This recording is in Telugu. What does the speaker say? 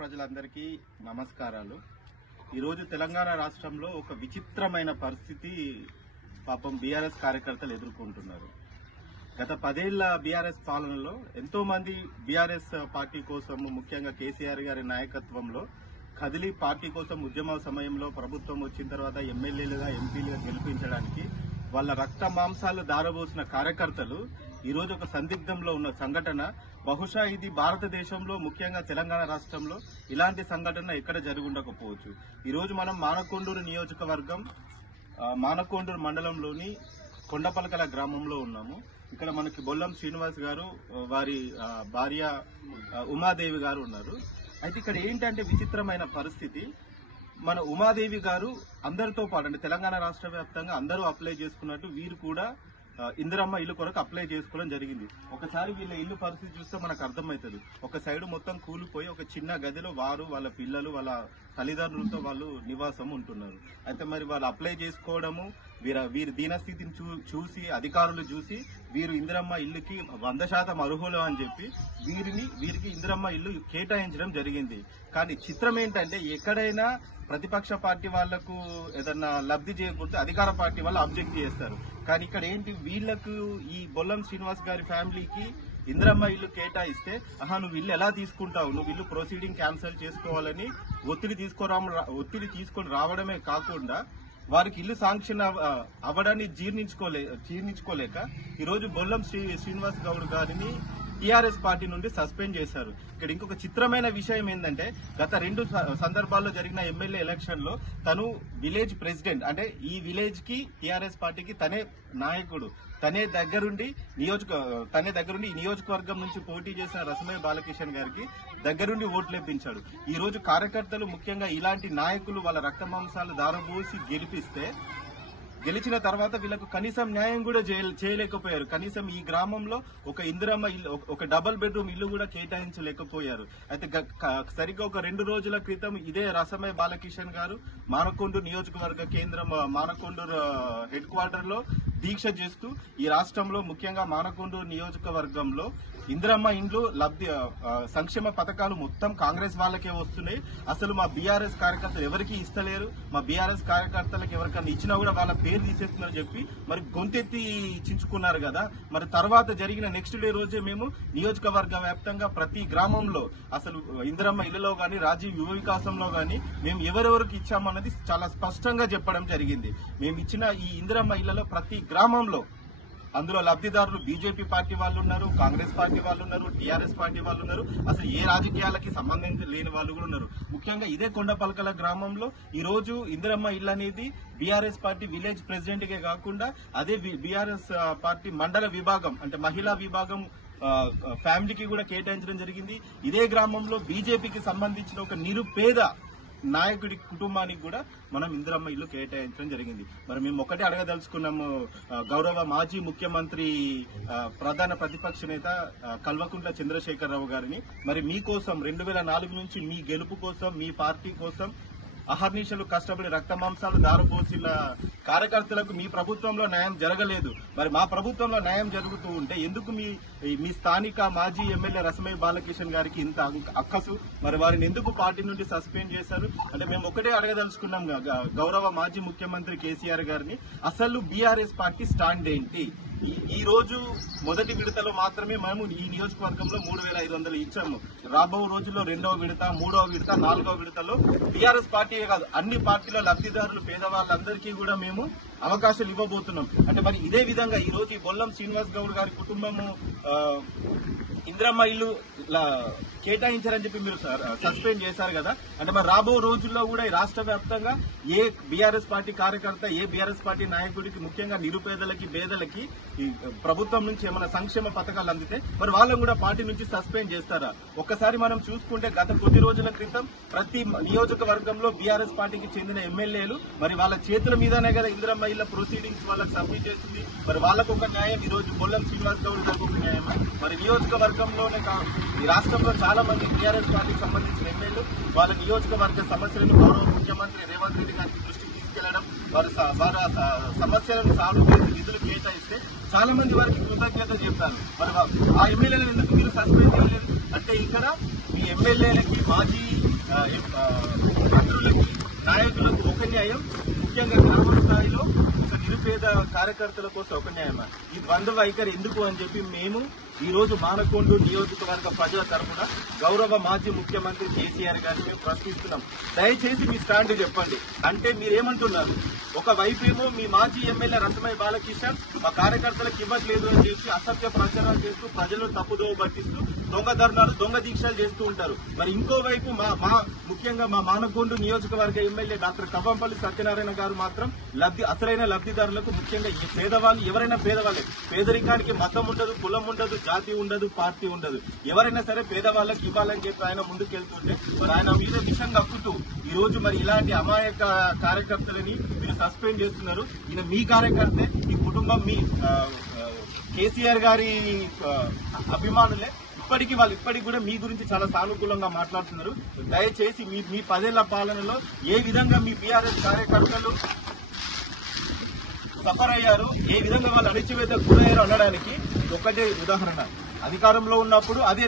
ప్రజలందరికీ నమస్కారాలు. ఈరోజు తెలంగాణ రాష్ట్రంలో ఒక విచిత్రమైన పరిస్థితి పాపం బీఆర్ఎస్ కార్యకర్తలు ఎదుర్కొంటున్నారు. గత 10 ఏళ్ల బీఆర్ఎస్ పాలనలో ఎంతో మంది బీఆర్ఎస్ పార్టీ కోసం, ముఖ్యంగా కేసీఆర్ గారి నాయకత్వంలో కదిలి పార్టీ కోసం ఉద్యమ సమయంలో ప్రభుత్వం వచ్చిన తర్వాత ఎమ్మెల్యేలుగా, ఎంపీలుగా గెలిపించడానికి వాళ్ళ రక్త మాంసాలు దారబోసిన కార్యకర్తలు ఈరోజు ఒక సందిగ్ధంలో ఉన్న సంఘటన. బహుశా ఇది భారతదేశంలో, ముఖ్యంగా తెలంగాణ రాష్ట్రంలో ఇలాంటి సంఘటన ఎక్కడ జరిగి ఉండకపోవచ్చు. ఈరోజు మనం మానకొండూరు నియోజకవర్గం, మానకొండూరు మండలంలోని కొండపలకల గ్రామంలో ఉన్నాము. ఇక్కడ మనకి బొల్లం శ్రీనివాస్ గారు, వారి భార్య ఉమాదేవి గారు ఉన్నారు. అయితే ఇక్కడ ఏంటంటే విచిత్రమైన పరిస్థితి, మన ఉమాదేవి గారు అందరితో పాటు, అంటే తెలంగాణ రాష్ట్ర వ్యాప్తంగా అందరూ అప్లై చేసుకున్నట్టు వీరు కూడా ఇందిరమ్మ ఇల్లు కొరకు అప్లై చేసుకోవడం జరిగింది. ఒకసారి వీళ్ళ ఇల్లు పరిస్థితి చూస్తే మనకు అర్థమవుతుంది. ఒక సైడ్ మొత్తం కూలిపోయి ఒక చిన్న గదిలో వారు, వాళ్ళ పిల్లలు, వాళ్ళ తల్లిదండ్రులతో వాళ్ళు నివాసం ఉంటున్నారు. అయితే మరి వాళ్ళు అప్లై చేసుకోవడము, వీరి దీనస్థితిని చూసి అధికారులు చూసి వీరు ఇందిరమ్మ ఇల్లుకి 100% అర్హులు అని చెప్పి వీరికి ఇందిరమ్మ ఇల్లు కేటాయించడం జరిగింది. కానీ చిత్రం ఏంటంటే, ఎక్కడైనా ప్రతిపక్ష పార్టీ వాళ్లకు ఏదన్నా లబ్ధి చేయకపోతే అధికార పార్టీ వాళ్ళు అబ్జెక్ట్ చేస్తారు. కానీ ఇక్కడ ఏంటి, వీళ్లకు ఈ బొల్లం శ్రీనివాస్ గారి ఫ్యామిలీకి ఇందిరమ్మ ఇల్లు కేటాయిస్తే, నువ్వు ఇల్లు ఎలా తీసుకుంటావు, నువ్వు ఇల్లు ప్రొసీడింగ్ క్యాన్సిల్ చేసుకోవాలని ఒత్తిడి తీసుకొని రావడమే కాకుండా వారికి ఇల్లు శాంక్షన్ అవ్వడాన్ని జీర్ణించుకోలేక ఈరోజు బొల్లం శ్రీనివాస్ గౌడ్ గారిని టీఆర్ఎస్ పార్టీ నుండి సస్పెండ్ చేశారు. ఇక్కడ ఇంకొక చిత్రమైన విషయం ఏంటంటే, గత 2 సందర్భాల్లో జరిగిన ఎమ్మెల్యే ఎలక్షన్ లో తను విలేజ్ ప్రెసిడెంట్, అంటే ఈ విలేజ్ కి టీఆర్ఎస్ పార్టీకి తనే నాయకుడు, తనే దగ్గరుండి ఈ నియోజకవర్గం నుంచి పోటీ చేసిన రసమయ్య బాలకిషన్ గారికి దగ్గరుండి ఓట్లు వేయించాడు. ఈ రోజు కార్యకర్తలు, ముఖ్యంగా ఇలాంటి నాయకులు వాళ్ళ రక్త మాంసాలు దారబోసి గెలిచిన తర్వాత వీళ్ళకు కనీసం న్యాయం కూడా చేయలేకపోయారు. కనీసం ఈ గ్రామంలో ఒక ఇందిరమ్మ ఇల్లు, ఒక డబుల్ బెడ్రూమ్ ఇల్లు కూడా కేటాయించలేకపోయారు. అయితే సరిగ్గా ఒక 2 రోజుల క్రితం ఇదే రసమయ్య బాలకిషన్ గారు మానకొండూరు నియోజకవర్గ కేంద్రం, మానకొండూరు హెడ్ క్వార్టర్ లో దీక్ష చేస్తూ ఈ రాష్ట్రంలో, ముఖ్యంగా మానకొండూరు నియోజకవర్గంలో ఇందిరమ్మ ఇండ్లు సంక్షేమ పథకాలు మొత్తం కాంగ్రెస్ వాళ్ళకే వస్తున్నాయి, అసలు మా బీఆర్ఎస్ కార్యకర్తలు ఎవరికి ఇస్తలేరు, మా బీఆర్ఎస్ కార్యకర్తలకు ఎవరికన్నా ఇచ్చినా కూడా వాళ్ళ పేరు తీసేస్తున్నారు చెప్పి మరి గొంతెత్తి చించుకున్నారు కదా. మరి తర్వాత జరిగిన నెక్స్ట్ డే రోజే మేము నియోజకవర్గ వ్యాప్తంగా ప్రతి గ్రామంలో అసలు ఇందిరమ్మ ఇళ్లలో గాని, రాజీవ్ యువ వికాసంలో గాని మేము ఎవరెవరికి ఇచ్చామన్నది చాలా స్పష్టంగా చెప్పడం జరిగింది. మేము ఇచ్చిన ఈ ఇందిరమ్మ ఇళ్లలో ప్రతి గ్రామంలో అందులో లబ్ధిదారులు బీజేపీ పార్టీ వాళ్ళు ఉన్నారు, కాంగ్రెస్ పార్టీ వాళ్ళు ఉన్నారు, టీఆర్ఎస్ పార్టీ వాళ్ళు ఉన్నారు, అసలు ఏ రాజకీయాలకి సంబంధం లేని వాళ్ళు కూడా ఉన్నారు. ముఖ్యంగా ఇదే కొండపలకల గ్రామంలో ఈ రోజు ఇందిరమ్మ ఇల్లు అనేది బీఆర్ఎస్ పార్టీ విలేజ్ ప్రెసిడెంట్ గే కాకుండా అదే బీఆర్ఎస్ పార్టీ మండల విభాగం, అంటే మహిళా విభాగం ఫ్యామిలీకి కూడా కేటాయించడం జరిగింది. ఇదే గ్రామంలో బీజేపీకి సంబంధించిన ఒక నిరుపేద నాయకుడి కుటుంబానికి కూడా మనం ఇందిరమ్మ ఇల్లు కేటాయించడం జరిగింది. మరి మేము ఒకటే అడగదలుచుకున్నాము, గౌరవ మాజీ ముఖ్యమంత్రి, ప్రధాన ప్రతిపక్ష నేత కల్వకుంట్ల చంద్రశేఖరరావు గారిని, మరి మీకోసం 2004 నుంచి మీ గెలుపు కోసం, మీ పార్టీ కోసం అహర్నిశలు కష్టపడి రక్త మాంసాలు దారపోసిన కార్యకర్తలకు మీ ప్రభుత్వంలో న్యాయం జరగలేదు, మరి మా ప్రభుత్వంలో న్యాయం జరుగుతూ ఉంటే ఎందుకు మీ స్థానిక మాజీ ఎమ్మెల్యే రసమయ్య బాలకిషన్ గారికి ఇంత అక్కసు, మరి వారిని ఎందుకు పార్టీ నుండి సస్పెండ్ చేశారు? అంటే మేము ఒకటే అడగదలుచుకున్నాం గౌరవ మాజీ ముఖ్యమంత్రి కేసీఆర్ గారిని, అసలు బీఆర్ఎస్ పార్టీ స్టాండ్ ఏంటి? ఈ రోజు మొదటి విడతలో మాత్రమే మేము ఈ నియోజకవర్గంలో 3,500 ఇచ్చాము. రాబో రోజుల్లో 2వ విడత, 3వ విడత, 4వ విడతలో టీఆర్ఎస్ పార్టీయే కాదు అన్ని పార్టీల లబ్ధిదారులు, పేదవాళ్ళందరికీ కూడా మేము అవకాశాలు ఇవ్వబోతున్నాం. అంటే మరి ఇదే విధంగా ఈ రోజు బొల్లం శ్రీనివాస్ గౌడ్ గారి కుటుంబము ఇందిరమ్మ ఇల్లు కేటాయించారని చెప్పి మీరు సస్పెండ్ చేశారు కదా. అంటే మరి రాబో రోజుల్లో కూడా ఈ రాష్ట్ర వ్యాప్తంగా ఏ బీఆర్ఎస్ పార్టీ కార్యకర్త, ఏ బీఆర్ఎస్ పార్టీ నాయకుడికి, ముఖ్యంగా నిరుపేదలకి, పేదలకి ఈ ప్రభుత్వం నుంచి ఏమైనా సంక్షేమ పథకాలు అందితే మరి వాళ్ళని కూడా పార్టీ నుంచి సస్పెండ్ చేస్తారా? ఒక్కసారి మనం చూసుకుంటే గత కొద్ది రోజుల క్రితం ప్రతి నియోజకవర్గంలో బీఆర్ఎస్ పార్టీకి చెందిన ఎమ్మెల్యేలు మరి వాళ్ళ చేతుల మీదనే కదా ఇందిరమ్మ ఇళ్ల ప్రొసీడింగ్స్ వాళ్ళకి సబ్మిట్ చేస్తుంది. మరి వాళ్ళకు ఒక న్యాయం, ఈ రోజు బొల్లం శ్రీనివాస్ గౌడ్ గారికి ఒక న్యాయం. మరి నియోజకవర్గంలోనే ఈ రాష్ట్రంలో చాలా మంది టీఆర్ఎస్ పార్టీకి సంబంధించిన ఎమ్మెల్యేలు వాళ్ళ నియోజకవర్గ సమస్యలను గౌరవ ముఖ్యమంత్రి రేవంత్ రెడ్డి గారికి దృష్టికి తీసుకెళ్లడం, వారి సమస్యలను సాల్వ్ చేసి నిధులు కేటాయిస్తే చాలా మంది వారికి కృతజ్ఞత చెప్తారు. మరి ఆ ఎమ్మెల్యేలను ఎందుకు మీరు సస్పెండ్ చేయలేదు? అంటే ఇక్కడ మీ ఎమ్మెల్యేలకి, మాజీ మంత్రులకి నాయకులకు ఒక న్యాయం, ముఖ్యంగా గ్రామ స్థాయిలో ఒక నిరుపేద కార్యకర్తల కోసం ఒక న్యాయమా? ఈ ద్వంద్వ వైఖరి ఎందుకు అని చెప్పి మేము ఈ రోజు మానకొండ నియోజకవర్గ ప్రజల తరఫున గౌరవ మాజీ ముఖ్యమంత్రి కేసీఆర్ గారిని మేము ప్రశ్నిస్తున్నాం. దయచేసి మీ స్టాండ్ చెప్పండి. అంటే మీరేమంటున్నారు? ఒకవైపేమో మీ మాజీ ఎమ్మెల్యే రసమయ్య బాలకిషన్ మా కార్యకర్తలకు ఇవ్వట్లేదు అని చెప్పి అసత్య ప్రచారాలు చేస్తూ ప్రజలను తప్పుదోవ పట్టిస్తూ దొంగ ధర్నాలు, దొంగ దీక్షలు చేస్తూ ఉంటారు. మరి ఇంకోవైపు ముఖ్యంగా మా మానకొండ నియోజకవర్గ ఎమ్మెల్యే డాక్టర్ కవ్వంపల్లి సత్యనారాయణ గారు మాత్రం అసలైన లబ్ధిదారులకు, ముఖ్యంగా ఈ పేదవాళ్ళు ఎవరైనా పేదవాళ్ళే, పేదరికానికి మతం ఉండదు, కులం ఉండదు, జాతి ఉండదు, పార్టీ ఉండదు, ఎవరైనా సరే పేదవాళ్ళకి ఇవ్వాలని చెప్పి ఆయన ముందుకెళ్తుంటే మరి ఆయన మీద విషం కక్కుతూ ఈ రోజు మరి ఇలాంటి అమాయక కార్యకర్తలని మీరు సస్పెండ్ చేస్తున్నారు. ఈయన మీ కార్యకర్తే, మీ కుటుంబం, మీ కేసీఆర్ గారి అభిమానులే. ఇప్పటికి కూడా మీ గురించి చాలా సానుకూలంగా మాట్లాడుతున్నారు. దయచేసి మీ 10 ఏళ్ల పాలనలో ఏ విధంగా మీ బీఆర్ఎస్ కార్యకర్తలు సఫర్ అయ్యారు, ఏ విధంగా వాళ్ళు అణిచివేతకు గురయ్యారు అనడానికి ఒకటే ఉదాహరణ. అధికారంలో ఉన్నప్పుడు అదే